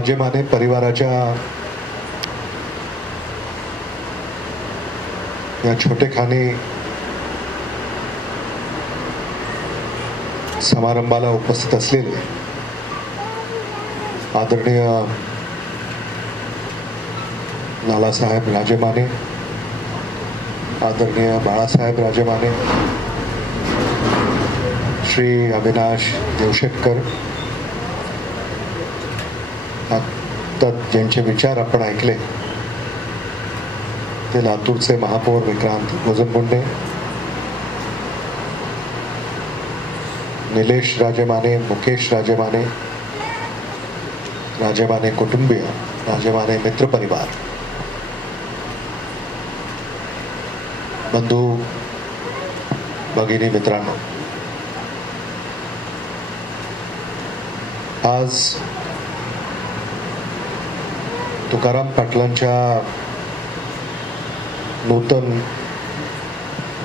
राजे माने परिवाराच्या या छोटेखानी समारंभाला उपस्थित असलेले आदरणीय नालासाहेब राजे माने, आदरणीय बाळासाहेब राजे माने, श्री अविनाश देवशेटकर, आता ज्यांचे विचार आपण ऐकले ते लातूरचे महापौर विक्रांत गोजमगुंडे, निलेश राजे माने, मुकेश राजे माने, राजे माने कुटुंबीय, राजे माने मित्र परिवार, बंधू भगिनी मित्रांनो, आज तुकाराम पाटलांच्या नूतन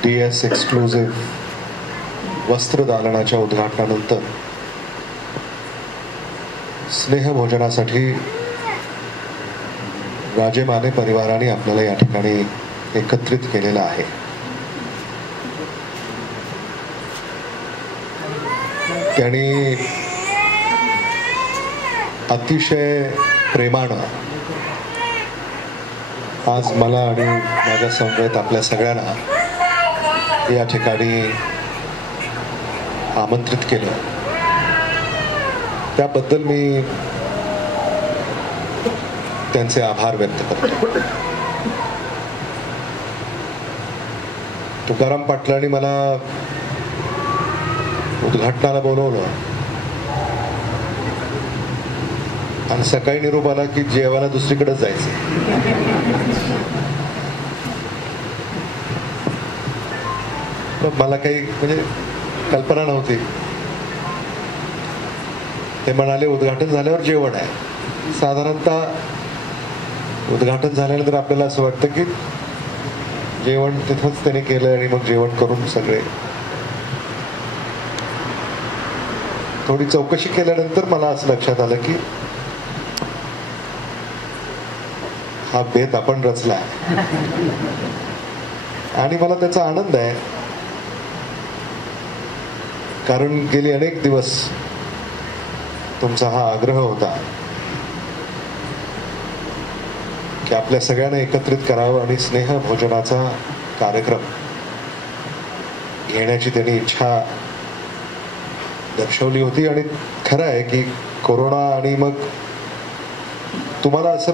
DS एक्सक्लुझिव्ह वस्त्रदालनाच्या उद्घाटनानंतर स्नेहभोजनासाठी राजे माने परिवाराने आपल्याला या ठिकाणी एकत्रित केलेलं आहे. त्यांनी अतिशय प्रेमानं आज मला आणि माझ्या समवेत आपल्या सगळ्यांना या ठिकाणी आमंत्रित केलं. त्याबद्दल मी त्यांचे आभार व्यक्त करतो. तुकाराम पाटलांनी मला उद्घाटनाला बोलवलं आणि सकाळी निरोप आला की जेवायला दुसरीकडेच जायचं. मला काही म्हणजे कल्पना नव्हती. ते म्हणाले उद्घाटन झाल्यावर जेवण आहे. साधारणतः उद्घाटन झाल्यानंतर आपल्याला असं वाटतं की जेवण तिथंच त्याने केलं आणि मग जेवण करून सगळे. थोडी चौकशी केल्यानंतर मला असं लक्षात आलं की हा बेत आपण रचलाय आणि मला त्याचा आनंद आहे. कारण गेली अनेक दिवस तुमचा हा आग्रह होता की आपल्या सगळ्यांना एकत्रित करावं आणि स्नेह भोजनाचा कार्यक्रम घेण्याची त्यांनी इच्छा दर्शवली होती. आणि खरं आहे की कोरोना आणि मग तुम्हाला असं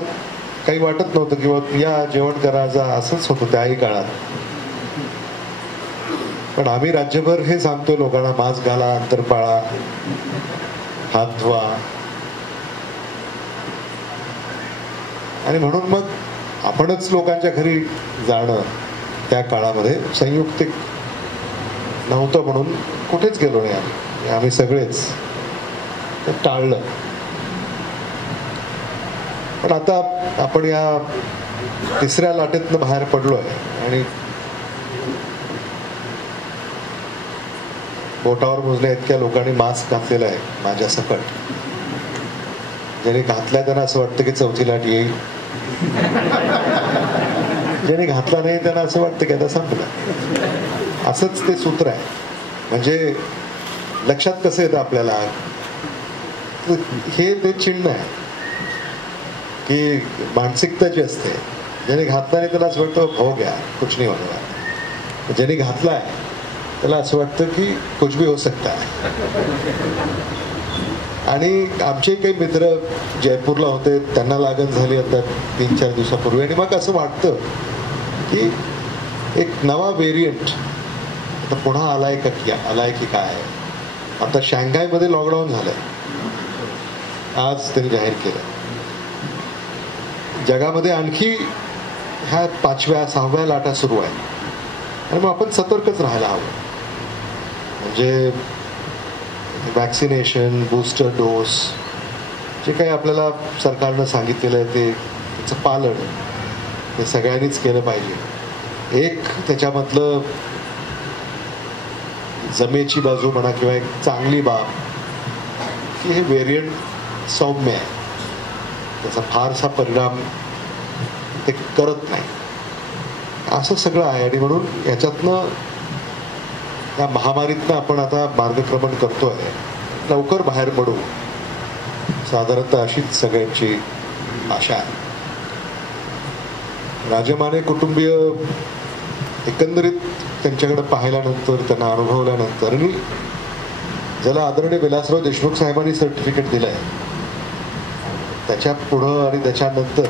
काही वाटत नव्हतं की या जेवण करायचं असंच होतं त्याही काळात. पण आम्ही राज्यभर हे सांगतोय लोकांना, मास्क घाला, अंतर पाळा, हात धुवा. आणि म्हणून मग आपणच लोकांच्या घरी जाणं त्या काळामध्ये संयुक्तिक नव्हतं म्हणून कुठेच गेलो नाही आम्ही सगळेच टाळलं. पण आता आपण या तिसऱ्या लाटेतनं बाहेर पडलोय आणि बोटावर मोजण्या इतक्या लोकांनी मास्क घातलेला आहे माझ्या सकट. ज्यांनी घातलाय त्यांना असं वाटतं की चौथी लाट येईल, ज्यांनी घातला नाही त्यांना असं वाटतं की आता संपलं. असंच ते सूत्र आहे. म्हणजे लक्षात कसं येतं आपल्याला, हे ते चिन्ह आहे की मानसिकता जी असते, ज्याने घातला नाही त्याला असं वाटतं हो गया कुछ नहीं होने वाला. ज्यांनी घातलाय त्याला असं वाटतं की कुछ भी हो सकता है. आणि आमचे काही मित्र जयपूरला होते, त्यांना लागण झाली आता 3-4 दिवसापूर्वी. आणि मग असं वाटतं की एक नवा व्हेरियंट आता पुन्हा आलाय की काय. आता शांघायमध्ये लॉकडाऊन झालंय, आज त्यांनी जाहीर केलं. जगामध्ये आणखी ह्या 5व्या 6व्या लाटा सुरू आहेत आणि मग आपण सतर्कच राहायला हवं. म्हणजे वॅक्सिनेशन, बूस्टर डोस, जे काही आपल्याला सरकारनं सांगितलेलं आहे ते त्याचं पालन हे सगळ्यांनीच केलं पाहिजे. एक त्याच्यामधलं जमेची बाजू म्हणा किंवा एक चांगली बाब की हे व्हेरियंट सौम्य आहे. त्याचा फारसा परिणाम ते करत नाही, असं सगळं आहे. आणि म्हणून याच्यातनं, या महामारीतनं आपण आता मार्गक्रमण करतोय, लवकर बाहेर पडू, साधारणतः अशीच सगळ्यांची आशा आहे. राजमाने कुटुंबीय एकंदरीत त्यांच्याकडे पाहिल्यानंतर, त्यांना अनुभवल्यानंतर, आणि ज्याला आदरणीय विलासराव देशमुख साहेबांनी सर्टिफिकेट दिलंय, त्याच्या पुढं आणि त्याच्यानंतर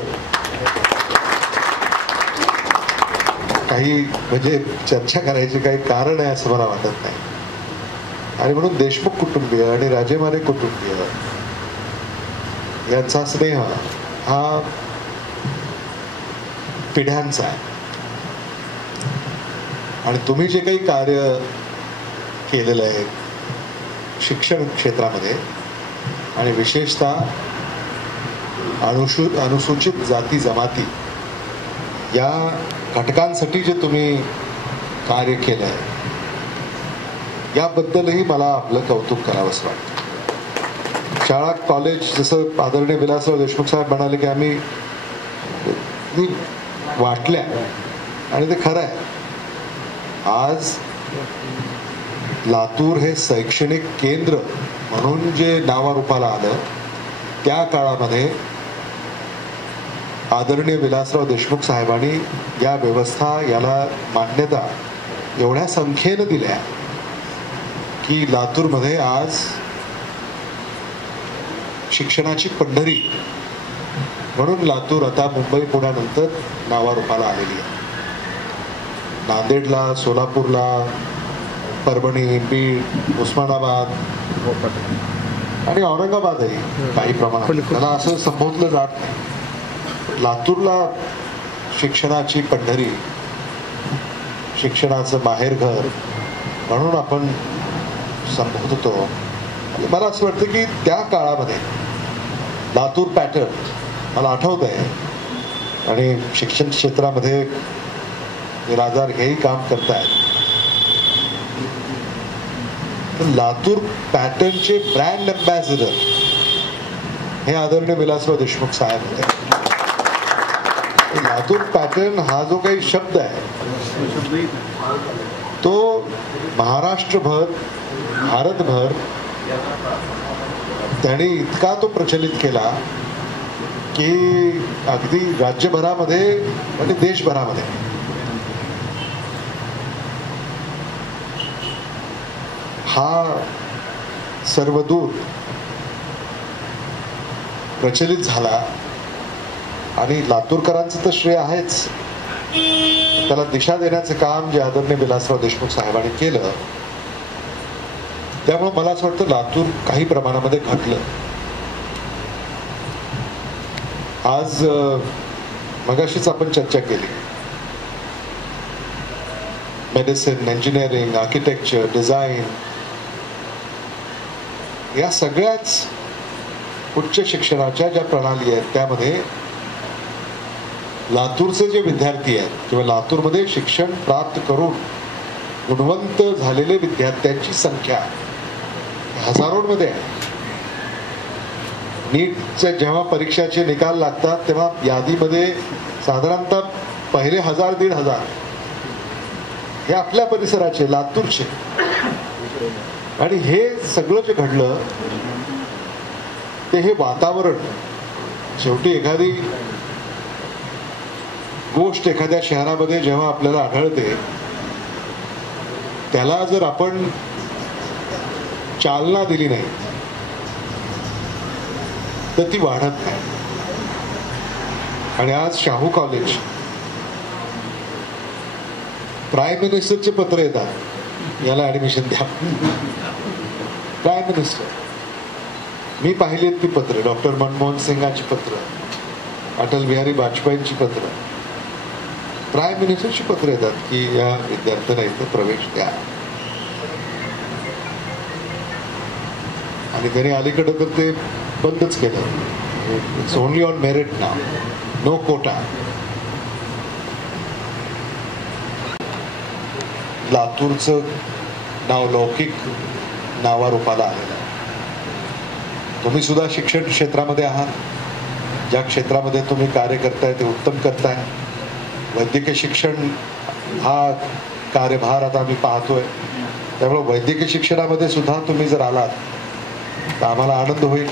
काही म्हणजे चर्चा करायची काही कारण आहे असं मला वाटत नाही. आणि म्हणून देशमुख कुटुंबीय आणि राजेमाने कुटुंबीय यांचा स्नेह हा पिढ्यांचा आहे. आणि तुम्ही जे काही कार्य केलेलं आहे शिक्षण क्षेत्रामध्ये, आणि विशेषतः अनुसूचित जाती जमाती या घटकांसाठी जे तुम्ही कार्य केलं आहे, याबद्दलही मला आपलं कौतुक करावंसं वाटतं. शाळा कॉलेज, जसं आदरणीय विलासराव देशमुख साहेब म्हणाले की आम्ही वाटल्या, आणि ते खरं आहे. आज लातूर हे शैक्षणिक केंद्र म्हणून जे नावारूपाला आलं, त्या काळामध्ये आदरणीय विलासराव देशमुख साहेबांनी या व्यवस्था, याला मान्यता एवढ्या संख्येनं दिल्या की लातूरमध्ये आज शिक्षणाची पंढरी म्हणून लातूर आता मुंबई पुण्यानंतर नावारूपाला आलेली आहे. नांदेडला, सोलापूरला, परभणी, बीड, उस्मानाबाद आणि औरंगाबादही काही प्रमाणात, त्याला असं संबोधलं जात नाही. लातूरला शिक्षणाची पंढरी, शिक्षणाचं माहेरघर म्हणून आपण संबोधतो. मला असं वाटतं की त्या काळामध्ये लातूर पॅटर्न मला आठवत आहे, आणि शिक्षण क्षेत्रामध्ये निराधार हेही काम करतायत. लातूर पॅटर्नचे ब्रँड अँबॅसेडर हे आदरणीय विलासराव देशमुख साहेब होते. लातूर पॅटर्न हा जो काही शब्द आहे तो महाराष्ट्रभर, भारतभर त्यांनी इतका तो प्रचलित केला की अगदी राज्यभरामध्ये आणि देशभरामध्ये हा सर्वदूर प्रचलित झाला. आणि लातूरकरांचं तर श्रेय आहेच, त्याला दिशा देण्याचं काम जे आदरणीय विलासराव देशमुख साहेबांनी केलं, त्यामुळे मला असं वाटतं लातूर काही प्रमाणामध्ये घटलं. आज मगाशीच आपण चर्चा केली, मेडिसिन, इंजिनिअरिंग, आर्किटेक्चर, डिझाईन या सगळ्याच उच्च शिक्षणाच्या ज्या प्रणाली आहेत त्यामध्ये लातूरचे जे विद्यार्थी आहेत किंवा लातूरमध्ये शिक्षण प्राप्त करून गुणवंत झालेले विद्यार्थ्यांची संख्या हजारोंमध्ये आहे. नीटचे जेव्हा परीक्षाचे निकाल लागतात तेव्हा यादीमध्ये साधारणतः पहिले 1000-1500 हे आपल्या परिसराचे, लातूरचे. आणि हे सगळं जे घडलं ते हे वातावरण, शेवटी एखादी गोष्ट एखाद्या शहरामध्ये जेव्हा आपल्याला आढळते त्याला जर आपण चालना दिली नाही तर ती वाढत नाही. आणि आज शाहू कॉलेज, प्राईम मिनिस्टरचे पत्र येतात, याला ऍडमिशन द्या. प्राईम मिनिस्टर, मी पाहिलेत ती पत्र, डॉक्टर मनमोहन सिंगांची पत्र, अटल बिहारी वाजपेयींची पत्र, प्राईम मिनिस्टरची पत्र येतात की या विद्यार्थ्यांना इथं प्रवेश द्या. आणि त्यांनी अलीकडे तर ते बंदच केलं. It's only on merit now, no quota. लातूरचं नाव लौकिक नावारूपाला आलेलं आहे. तुम्ही सुद्धा शिक्षण क्षेत्रामध्ये आहात, ज्या क्षेत्रामध्ये तुम्ही कार्य करताय ते उत्तम करताय. वैद्यकीय शिक्षण हा कार्यभार आता आम्ही पाहतोय, त्यामुळे वैद्यकीय शिक्षणामध्ये सुद्धा तुम्ही जर आलात तर आम्हाला आनंद होईल.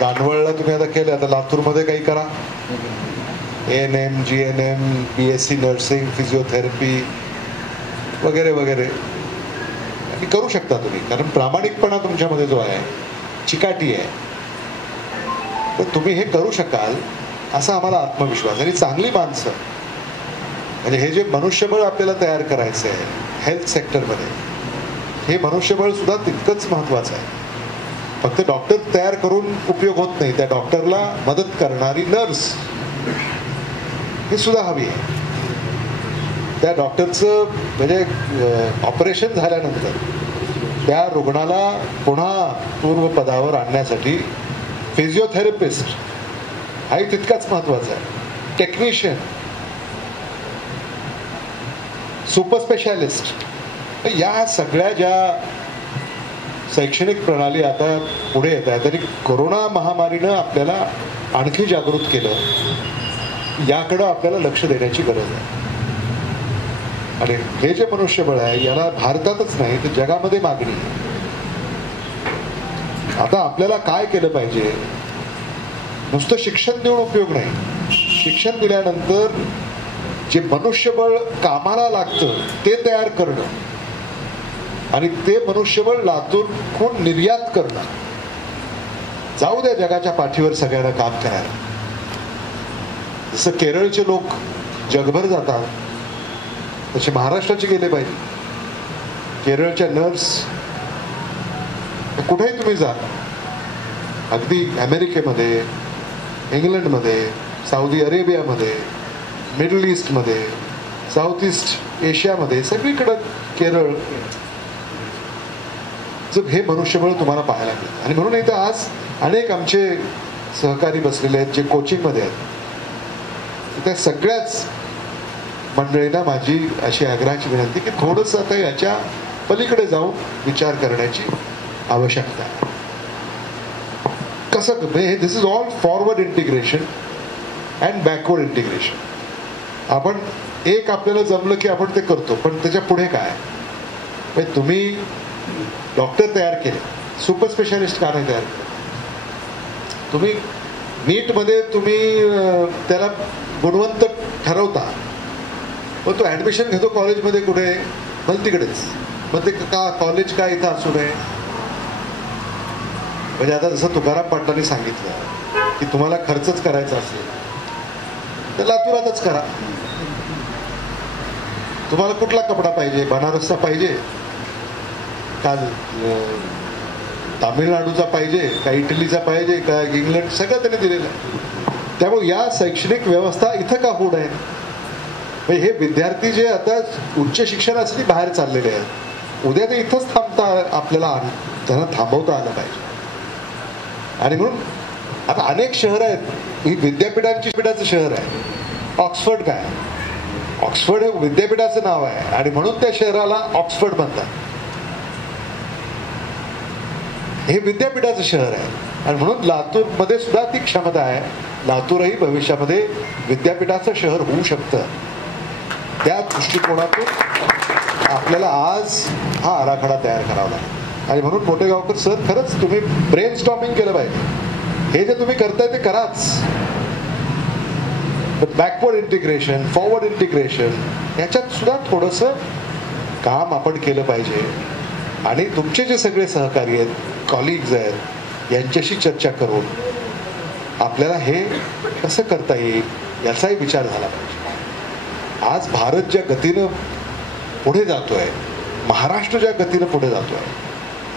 जानवळला तुम्ही आता केलं, आता लातूरमध्ये काही करा. ANM, GNM, BSc nursing, physiotherapy वगैरे वगैरे आणि करू शकता तुम्ही, कारण प्रामाणिकपणा तुमच्यामध्ये जो आहे, चिकाटी आहे, तर तुम्ही हे करू शकाल असा आम्हाला आत्मविश्वास. आणि चांगली माणसं, म्हणजे हे जे मनुष्यबळ आपल्याला तयार करायचं आहे हेल्थ सेक्टरमध्ये, हे मनुष्यबळ सुद्धा तितकंच महत्वाचं आहे. फक्त डॉक्टर तयार करून उपयोग होत नाही, त्या डॉक्टरला मदत करणारी नर्स ही सुद्धा हवी आहे. त्या डॉक्टरचं म्हणजे ऑपरेशन झाल्यानंतर त्या रुग्णाला पुन्हा पूर्वपदावर आणण्यासाठी फिजिओथेरपिस्ट हाही तितकाच महत्वाचा आहे. टेक्निशियन, सुपर स्पेशालिस्ट, या सगळ्या ज्या शैक्षणिक प्रणाली आता पुढे येत आहेत, तरी कोरोना महामारीनं आपल्याला आणखी जागृत केलं. याकडं आपल्याला लक्ष देण्याची गरज आहे. आणि हे जे मनुष्यबळ आहे याला भारतातच नाही तर जगामध्ये मागणी आहे. आता आपल्याला काय केलं पाहिजे, नुसतं शिक्षण देऊन उपयोग नाही. शिक्षण दिल्यानंतर जे मनुष्यबळ कामाला लागतं ते तयार करणं आणि ते मनुष्यबळ लातूरहून निर्यात करणं. जाऊ द्या जगाच्या पाठीवर सगळ्यांना काम करायला. जसं केरळचे लोक जगभर जातात तसे महाराष्ट्राचे गेले पाहिजे. केरळच्या नर्स कुठेही तुम्ही जा, अगदी अमेरिकेमध्ये, इंग्लंडमध्ये, सौदी अरेबियामध्ये, मिडल ईस्टमध्ये, साऊथ ईस्ट एशियामध्ये, सगळीकडं केरळ हे मनुष्यबळ तुम्हाला पाहायला मिळतं. आणि म्हणून इथं आज अनेक आमचे सहकारी बसलेले आहेत जे कोचिंगमध्ये आहेत. त्या सगळ्याच मंडळींना माझी अशी आग्रहाची विनंती की थोडंसं आता याच्या पलीकडे जाऊन विचार करण्याची आवश्यकता आहे. कसं म्हणजे this is all forward integration and backward integration. आपण एक आपल्याला जमलं की आपण ते करतो, पण त्याच्या पुढे काय म्हणजे तुम्ही डॉक्टर तयार केले, सुपर स्पेशालिस्ट का नाही तयार केले? तुम्ही नीटमध्ये तुम्ही त्याला गुणवंत ठरवता, पण तो ॲडमिशन घेतो कॉलेजमध्ये कुठे, मग तिकडेच. मग ते का कॉलेज का इथं असू नये? म्हणजे आता जसं तुकाराम पाटलांनी सांगितलं की तुम्हाला खर्चच करायचा असेल तर लातूरातच करा. तुम्हाला कुठला कपडा पाहिजे, बनारसचा पाहिजे का तामिळनाडूचा पाहिजे का इटलीचा पाहिजे का इंग्लंड, सगळं त्यांनी दिलेलं आहे. त्यामुळे या शैक्षणिक व्यवस्था इथं का होऊ नये? म्हणजे हे विद्यार्थी जे आता उच्च शिक्षणासाठी बाहेर चाललेले आहेत, उद्या ते इथंच थांबता, आपल्याला त्यांना थांबवता आलं पाहिजे. आणि म्हणून आता अनेक शहरं आहेत, ही विद्यापीठाचं शहर आहे. ऑक्सफर्ड काय, ऑक्सफर्ड हे विद्यापीठाचं नाव आहे आणि म्हणून त्या शहराला ऑक्सफर्ड म्हणतात. हे विद्यापीठाचं शहर आहे आणि म्हणून लातूरमध्ये सुद्धा ती क्षमता आहे. लातूरही भविष्यामध्ये विद्यापीठाचं शहर होऊ शकतं. त्या दृष्टिकोनातून आपल्याला आज हा आराखडा तयार करावा लागेल. आणि म्हणून मोठेगावकर सर, खरंच तुम्ही ब्रेन स्टॉर्मिंग केलं पाहिजे. हे जे तुम्ही करताय ते कराच. बॅकवर्ड इंटिग्रेशन, फॉरवर्ड इंटिग्रेशन याच्यात सुद्धा थोडंसं काम आपण केलं पाहिजे. आणि तुमचे जे सगळे सहकारी आहेत, कॉलिग्ज आहेत, यांच्याशी चर्चा करून आपल्याला हे कसं करता येईल याचाही विचार झाला पाहिजे. आज भारत ज्या गतीनं पुढे जातोय, महाराष्ट्र ज्या गतीनं पुढे जातोय,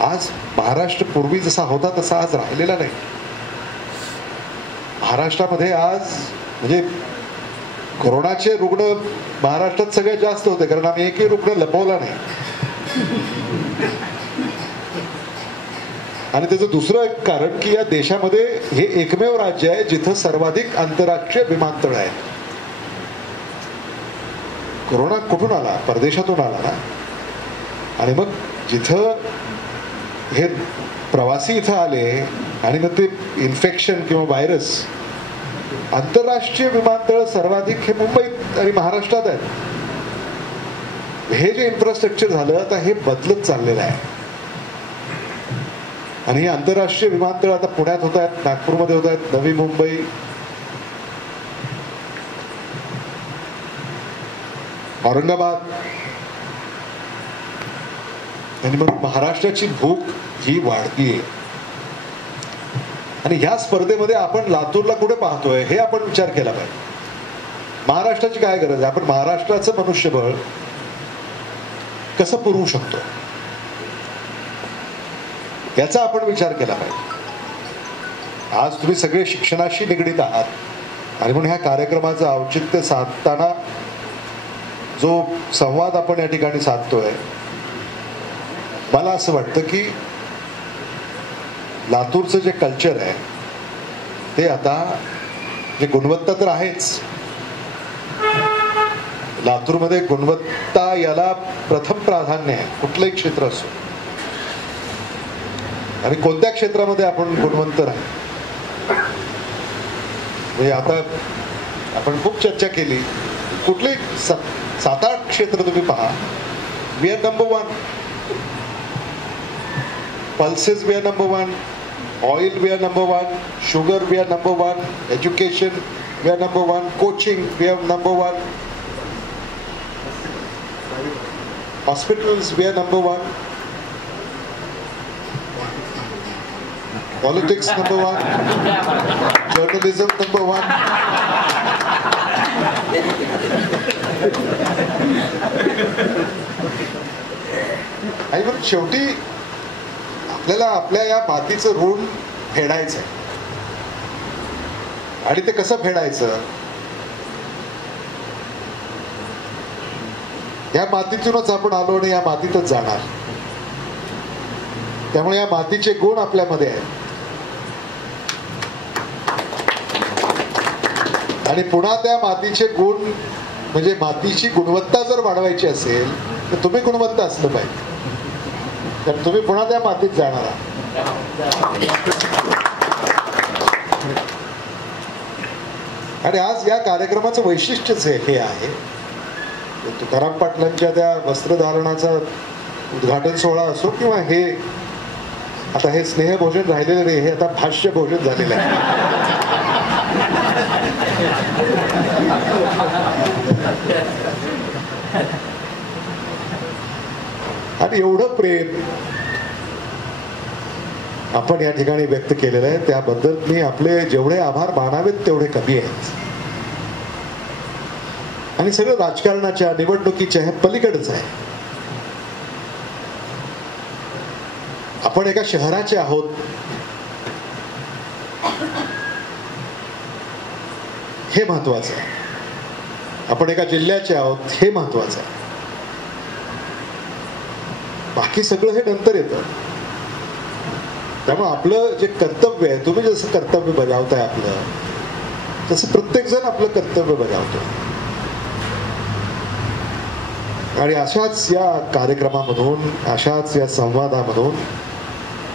आज महाराष्ट्र पूर्वी जसा होता तसा आज राहिलेला नाही. महाराष्ट्रामध्ये आज म्हणजे कोरोनाचे रुग्ण महाराष्ट्रात सगळ्यात जास्त होते, कारण आम्ही एकही रुग्ण लपवला नाही. आणि त्याचं दुसरं एक कारण की या देशामध्ये हे एकमेव राज्य आहे जिथं सर्वाधिक आंतरराष्ट्रीय विमानतळ आहेत. कोरोना कुठून आला? परदेशातून आला ना. आणि मग जिथं हे प्रवासी इथं आले आणि मग ते इन्फेक्शन किंवा व्हायरस, आंतरराष्ट्रीय विमानतळ सर्वाधिक हे मुंबईत आणि महाराष्ट्रात आहेत. हे जे इन्फ्रास्ट्रक्चर झालं आता हे बदलत चाललेलं आहे. आणि हे आंतरराष्ट्रीय विमानतळ आता पुण्यात होत आहेत, नागपूरमध्ये होत आहेत, नवी मुंबई, औरंगाबाद. आणि मग महाराष्ट्राची भूक ही वाढतीये. आणि ह्या स्पर्धेमध्ये आपण लातूरला कुठे पाहतोय हे आपण विचार केला पाहिजे. महाराष्ट्राची काय गरज आहे, आपण महाराष्ट्राचं मनुष्यबळ कसं पुरवू शकतो याचा आपण विचार केला पाहिजे. आज तुम्ही सगळे शिक्षणाशी निगडीत आहात आणि म्हणून ह्या कार्यक्रमाचं औचित्य साधताना जो संवाद आपण या ठिकाणी साधतोय, मला असं वाटतं की लातूरचं जे कल्चर आहे ते आता, जे गुणवत्ता तर आहेच, लातूरमध्ये गुणवत्ता याला प्रथम प्राधान्य आहे, कुठलंही क्षेत्र असो. आणि कोणत्या क्षेत्रामध्ये आपण गुणवंत राहील म्हणजे आता आपण खूप चर्चा केली, कुठले 7-8 क्षेत्र तुम्ही पहा, we are number 1. Pulses we are number 1, oil we are number 1, sugar we are number 1, education we are number 1, coaching we are number 1, hospitals we are number 1, politics number 1, journalism number 1. आणि मग शेवटी आपल्याला आपल्या या मातीचं ऋण फेडायचं आहे. आणि ते कसं फेडायचं, या मातीतूनच आपण आलो आणि या मातीतच जाणार. त्यामुळे या मातीचे गुण आपल्यामध्ये आहेत. आणि पुन्हा त्या मातीचे गुण म्हणजे मातीची गुणवत्ता जर वाढवायची असेल तर तुम्ही गुणवत्ता असलं पाहिजे, तर तुम्ही पुन्हा त्या मातीत जाणार आहात. आणि आज या कार्यक्रमाचं वैशिष्ट्यच हे आहे, तुकाराम पाटलांच्या त्या वस्त्रधारणाचा उद्घाटन सोहळा असो किंवा हे आता हे स्नेहभोजन राहिलेलं नाही, हे आता भाष्य भोजन झालेलं आहे. आणि एवढं प्रेम आपण या ठिकाणी व्यक्त केलेलं आहे, त्याबद्दल मी आपले जेवढे आभार मानावेत तेवढे कमी आहेत. आणि सगळं राजकारणाच्या निवडणुकीच्या हे पलीकडेच आहे. आपण एका शहराचे आहोत, हे महत्वाचं आहे. आपण एका जिल्ह्याचे आहोत, हे महत्वाचं आहे. बाकी सगळं हे नंतर येतं. त्यामुळे आपलं जे कर्तव्य आहे, तुम्ही जसं कर्तव्य बजावताय आपलं, तसं प्रत्येक जण आपलं कर्तव्य बजावतो. आणि अशाच या कार्यक्रमामधून, अशाच या संवादामधून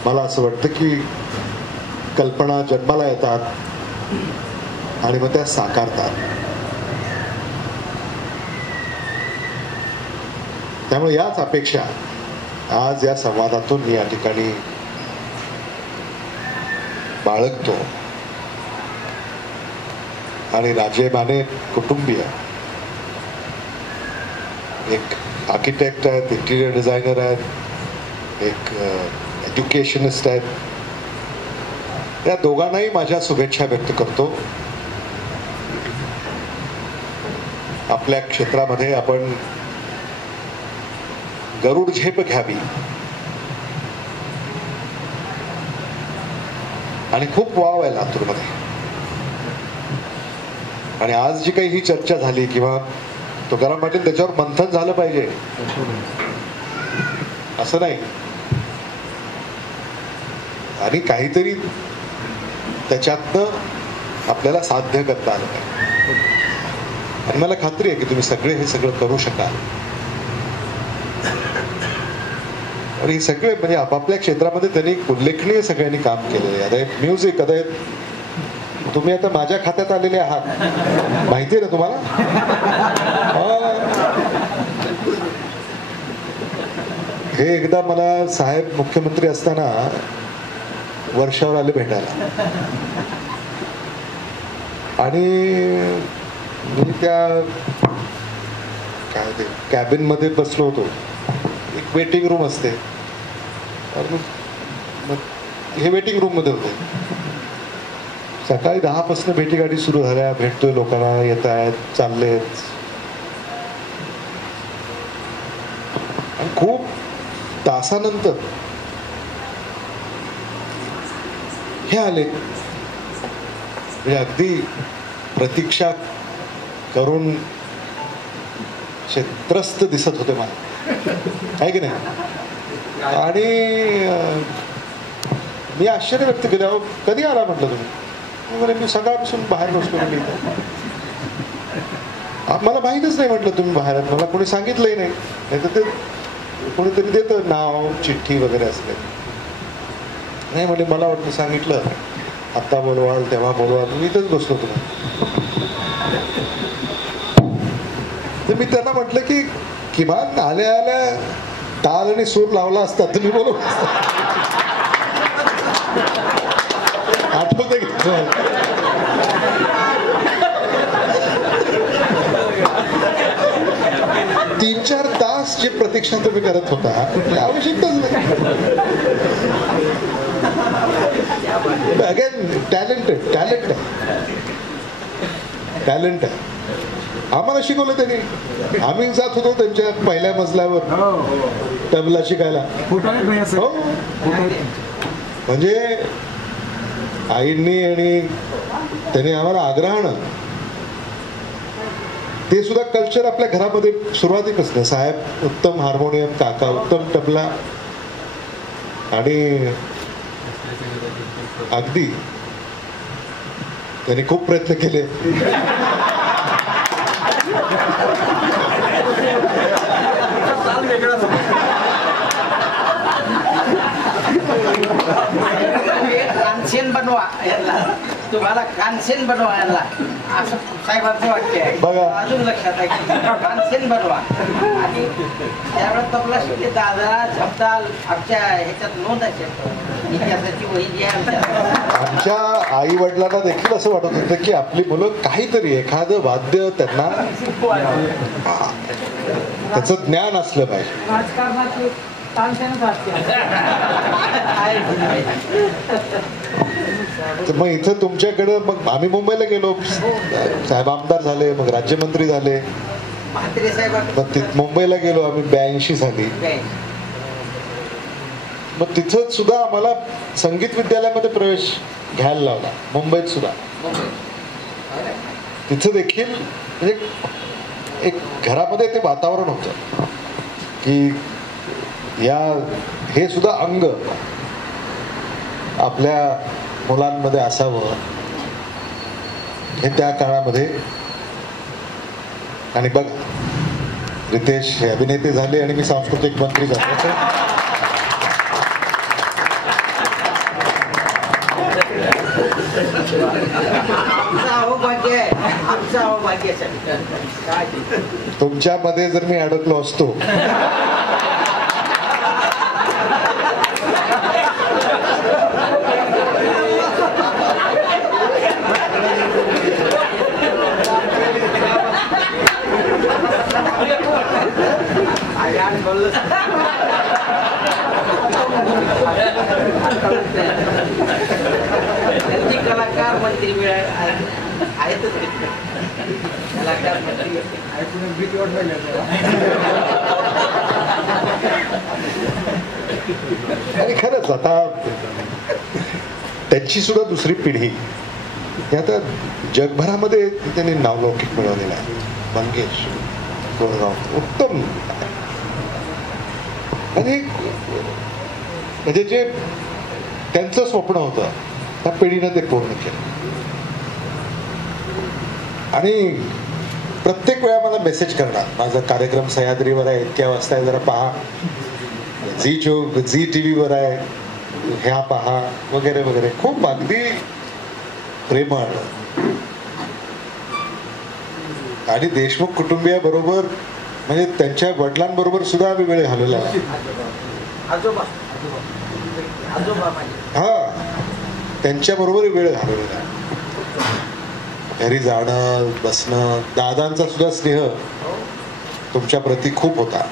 मला असं वाटतं की कल्पना जन्माला येतात आणि मग त्या साकारतात. त्यामुळे याच अपेक्षा आज या संवादातून मी या ठिकाणी बाळगतो. आणि राजे माने कुटुंबीय, एक आर्किटेक्ट आहेत, इंटिरियर डिझायनर आहेत, एक एज्युकेशनिस्ट आहेत, या दोघांनाही माझ्या शुभेच्छा व्यक्त करतो. आपल्या क्षेत्रामध्ये आपण गरुड झेप घ्यावी आणि खूप वाव आहे लातूरमध्ये. आणि आज जी काही ही चर्चा झाली किंवा तुकाराम पाटील त्याच्यावर मंथन झालं पाहिजे असं नाही, आणि काहीतरी त्याच्यातनं आपल्याला साध्य करता आलं पाहिजे. आणि मला खात्री आहे की तुम्ही सगळे हे सगळं करू शकाल. आणि तर हे सगळे म्हणजे आपापल्या क्षेत्रामध्ये त्यांनी उल्लेखनीय सगळ्यांनी काम केलेलं आहे. आता म्युझिक, आता तुम्ही आता माझ्या खात्यात आलेले आहात, माहिती आहे ना तुम्हाला. हे एकदा मला साहेब मुख्यमंत्री असताना वर्षावर आले भेटायला आणि मी त्या काय ते कॅबिन मध्ये बसलो होतो. एक वेटिंग रूम असते, हे वेटिंग रूम मध्ये होते. सकाळी 10 पासून भेटीगाडी सुरू झाल्या, भेटतोय लोकांना, येत आहेत, चाललेत. आणि खूप तासानंतर हे आले. म्हणजे अगदी प्रतीक्षा करून त्रस्त दिसत होते मला, आहे की नाही. आणि मी आश्चर्य व्यक्त केलं, कधी आला म्हटलं तुम्ही. मी सकाळपासून बाहेर बसतो. मला माहीतच नाही म्हटलं तुम्ही बाहेर आहात, मला कोणी सांगितलंही नाही. नाही तर ते कोणीतरी देतं नाव, चिठ्ठी वगैरे असले. नाही म्हणजे मला वाटतं सांगितलं, आत्ता बोलवाल तेव्हा बोलवाल, मी इथंच बसलो होतो. तर मी त्यांना म्हटलं की किमान आल्या आल्या ताल आणि सूर लावला असता तर मी बोलवलं असतं. आठवतं की 3-4 तास जी प्रतीक्षा तुम्ही करत होता, आवश्यकताच नाही. अगेन टॅलेंट आहे. आम्हाला शिकवलं त्यांनी. आम्ही जात होतो त्यांच्या पहिल्या मजल्यावर तबला शिकायला. हो, म्हणजे आईंनी आणि त्यांनी आम्हाला आग्रहानं ते सुद्धा कल्चर आपल्या घरामध्ये सुरुवातीपासून. साहेब उत्तम हार्मोनियम, काका उत्तम तबला, आणि अगदी त्यांनी खूप प्रयत्न केले. कानसेन बनवा याला, तुम्हाला कानसेन बनवा याला, असं साहेबांचं वाक्य आहे. बघा, अजून लक्षात आहे की कानसेन बनवा. आणि त्यावेळेस तबला शिकले, दादरा झपताल आमच्या ह्याच्यात नोंद असेल, इतिहासाची वही जी आहे आमच्या आई वडिलांना देखील असं वाटत होतं की आपली मुलं काहीतरी एखादं वाद्य त्यांना त्याचं ज्ञान असलं पाहिजे. राजकारणात तर मग इथं तुमच्याकडं, मग आम्ही मुंबईला गेलो, साहेब आमदार झाले, मग राज्यमंत्री झाले. मग मुंबईला गेलो आम्ही 82 साली. मग तिथं सुद्धा आम्हाला संगीत विद्यालयामध्ये प्रवेश घ्यायला लावला, मुंबईत सुद्धा. तिथं देखील म्हणजे एक घरामध्ये ते वातावरण होतं की हे सुद्धा अंग आपल्या मुलांमध्ये असावं, हे त्या काळामध्ये. आणि बघ, रितेश हे अभिनेते झाले आणि मी सांस्कृतिक मंत्री झालो. तुमच्यामध्ये जर मी अडकलो असतो कलाकार मंत्री आहेतच. कलाकार मंत्री आणि खरंच आता त्यांची सुद्धा दुसरी पिढी आता जगभरामध्ये त्यांनी नावलौकिक मिळवलेला आहे. मंगेश, गोरगाव उत्तम. आणि म्हणजे जे त्यांचं स्वप्न होतं त्या पिढीनं ते पूर्ण केलं. आणि प्रत्येक वेळा मला मेसेज करणार, माझा कार्यक्रम सह्याद्रीवर आहे, इतक्या वाजता आहे, जरा पहा. झी TV वर आहे, ह्या पहा वगैरे वगैरे, खूप अगदी प्रेमळ. आणि देशमुख कुटुंबियाबरोबर म्हणजे त्यांच्या वडिलांबरोबर सुद्धा आम्ही वेळ घालवला. हा, त्यांच्याबरोबर वेळ घालवलेला. घरी जाणं बसणं, दादांचा सुद्धा स्नेह तुमच्या प्रती खूप होता.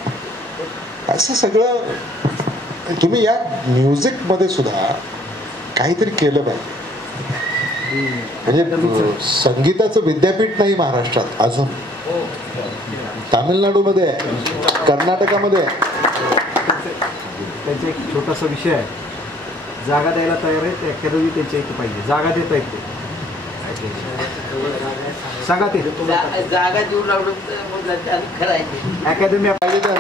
असं सगळं तुम्ही या म्युझिक मध्ये सुद्धा काहीतरी केलं पाहिजे. म्हणजे संगीताचं विद्यापीठ नाही महाराष्ट्रात अजून. तामिळनाडूमध्ये आहे, कर्नाटकामध्ये आहे. त्यांचा एक छोटासा विषय आहे, जागा द्यायला तयार आहे ते अकॅडमी त्यांच्या इथे पाहिजे. जागा देता येते, सांगा ते जागा देऊ लागलो करायची अकॅडमी पाहिजे. तर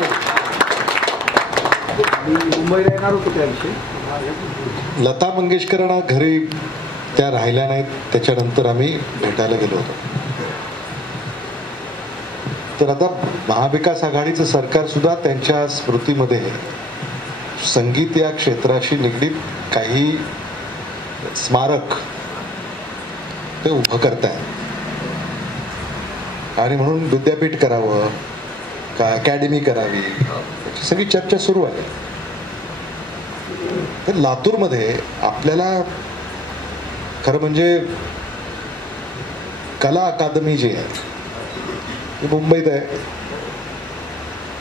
मी मुंबईला येणार होतो त्याविषयी. लता मंगेशकरांना घरी त्या राहिल्या नाहीत, त्याच्यानंतर आम्ही भेटायला गेलो होतो. तर आता महाविकास आघाडीचं सरकार सुद्धा त्यांच्या स्मृतीमध्ये संगीत या क्षेत्राशी निगडीत काही स्मारक ते उभं करताय. आणि म्हणून विद्यापीठ करावं का अकॅडमी करावी याची सगळी चर्चा सुरू आहे. तर लातूरमध्ये आपल्याला खरं म्हणजे कला अकादमी जी आहे ती मुंबईत आहे,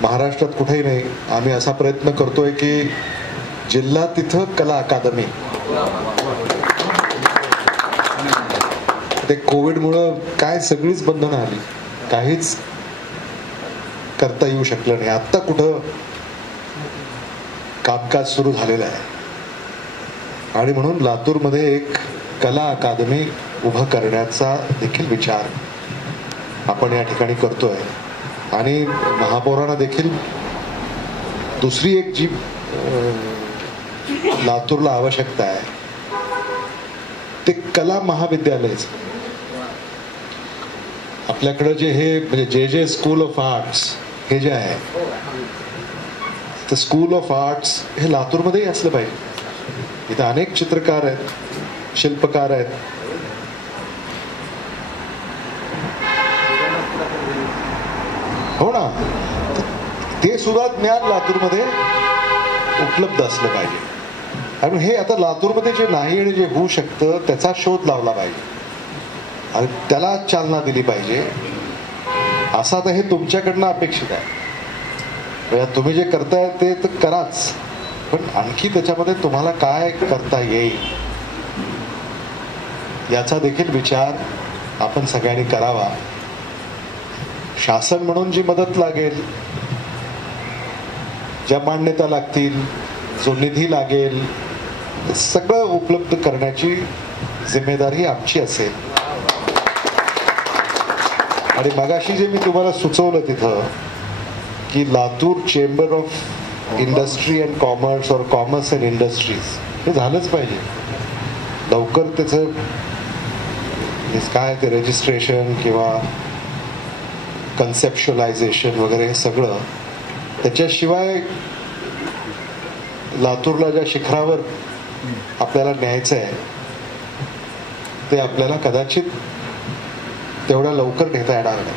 महाराष्ट्रात कुठेही नाही. आम्ही असा प्रयत्न करतोय की जिल्हा तिथं कला अकादमी. ते कोविडमुळं काय सगळीच बंधनं आली, काहीच करता येऊ शकलं नाही. आत्ता कुठं कामकाज सुरू झालेलं आहे. आणि म्हणून लातूरमध्ये एक कला अकादमी उभं करण्याचा देखील विचार आपण या ठिकाणी करतोय. आणि महापौरांना देखील दुसरी एक जी लातूरला आवश्यकता आहे ते कला महाविद्यालयच. आपल्याकडं जे हे म्हणजे जे स्कूल ऑफ आर्ट्स हे जे आहे तर स्कूल ऑफ आर्ट्स हे लातूरमध्येही असलं पाहिजे. इथं अनेक चित्रकार आहेत, शिल्पकार आहेत. हो ना, ते सुद्धा ज्ञान लातूरमध्ये उपलब्ध असलं पाहिजे. आणि हे आता लातूरमध्ये जे नाही आणि जे होऊ शकतं त्याचा शोध लावला पाहिजे आणि त्याला चालना दिली पाहिजे. असं आता हे तुमच्याकडनं अपेक्षित आहे. तुम्ही जे करताय ते तर कराच, पण आणखी त्याच्यामध्ये तुम्हाला काय करता येईल याचा देखील विचार आपण सगळ्यांनी करावा. शासन म्हणून जी मदत लागेल, ज्या मान्यता लागतील, जो निधी लागेल, सगळं उपलब्ध करण्याची जिम्मेदारी आमची असेल. आणि मगाशी जे मी तुम्हाला सुचवलं तिथं की Latur chamber of industry and commerce और कॉमर्स अँड इंडस्ट्रीज हे झालंच पाहिजे लवकर. त्याचं काय ते रजिस्ट्रेशन किंवा कन्सेप्च्युअलायझेशन वगैरे हे सगळं. त्याच्याशिवाय लातूरला ज्या शिखरावर आपल्याला न्यायचं आहे ते आपल्याला कदाचित तेवढ्या लवकर नेता येणार नाही.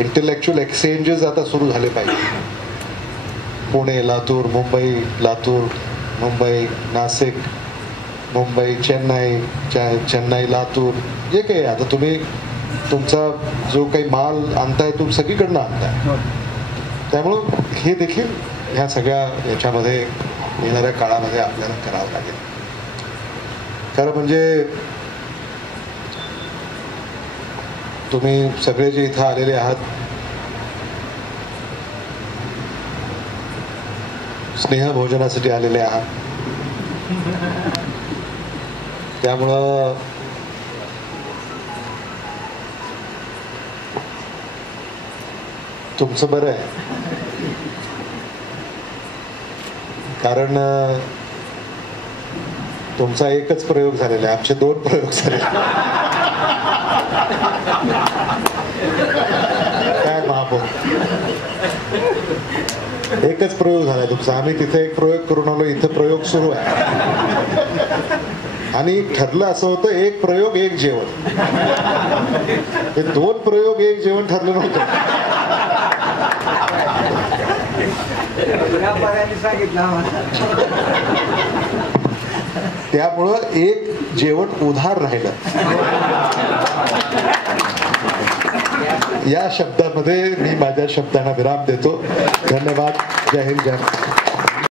इंटेलेक्च्युअल एक्सचेंजेस आता सुरू झाले पाहिजे. पुणे लातूर, मुंबई लातूर, मुंबई नाशिक, मुंबई चेन्नई, चेन्नई लातूर, जे काही आता तुम्ही तुमचा जो काही माल आणताय तो सगळीकडनं आणताय. त्यामुळं हे देखील ह्या सगळ्या याच्यामध्ये येणाऱ्या काळामध्ये आपल्याला करावं लागेल. खरं म्हणजे तुम्ही सगळे जे इथं आलेले आहात स्नेहभोजनासाठी आलेले आहात. त्यामुळं तुमचं बरं आहे. कारण तुमचा एकच प्रयोग झालेला आहे, आमचे 2 प्रयोग झालेले. काय महापौर एकच प्रयोग झालाय तुमचा. आम्ही तिथे एक प्रयोग करून आलो, इथं प्रयोग सुरू आहे. आणि ठरलं असं होतं, एक प्रयोग एक जेवण. हे 2 प्रयोग एक जेवण ठरलं नव्हतं. त्यामुळं एक जेवण उधार राहिलं. या शब्दामध्ये मी माझ्या शब्दांना विराम देतो. धन्यवाद. जय हिंद, जय महाराष्ट्र.